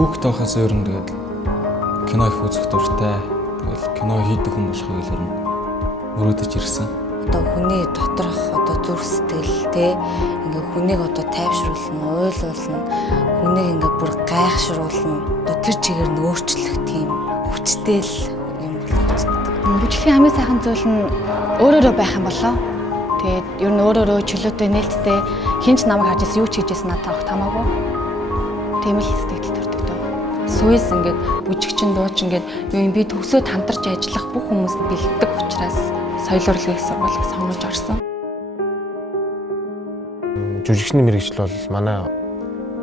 хүүхэд байхаас өөр нь тэгээд кино их үзэх дуртай. Тэгэл кино хийдэг хүн болохыг л ер нь мөрөөдөж ирсэн. Одоо хүний доторх одоо зүрх сэтгэл те ингээ хүнийг одоо тайвшруулна, ойлгуулна, хүнийг ингээ бүр гайхшруулна. Одоо тэр чигээр нь өөрчлөх тийм хүчтэй л юм болчихдог. Бүжиглийн хамгийн сайхан зүйл нь өөрөөрөө байх юм болоо. Тэгээд ер нь өөрөөрөө чөлөөтэй нээлттэй хинч намайг харж ирсэн юу ч хийж ирсэн надад огт хамаагүй. Тийм л сэтгэл төрдөг дөө. Сүйс ингээд бүжигчин дуучин ингээд юу юм би төгсөөд хамтарч ажиллах бүх хүмүүст бэлддэг учраас соёл урлагийн их сургуулийг сонгож орсон. Жүжигчний мэргэжил бол манай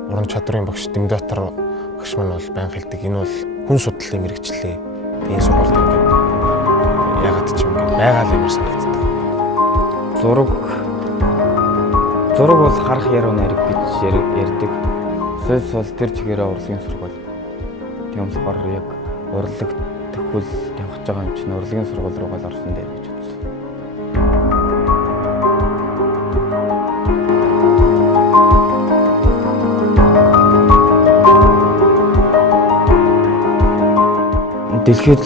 уран чадрын багш Дэмбатар багш маань бол байнга хэлдэг. Энэ бол хүн судлалын мэргэжлээ. Энэ сургуульд ингээд ягаад ч юм ингээд байгаа л юм санагддаг. Зураг бол харах яруу найраг гэж ярьдаг. Сүйс бол тэр чигээрээ урлагийн сургууль. Тийм болохоор яг урлаг төхөл явах байгаа юм чинь урлагийн сургууль руу гал орсон дээр гэж үзсэн. Дэлхийд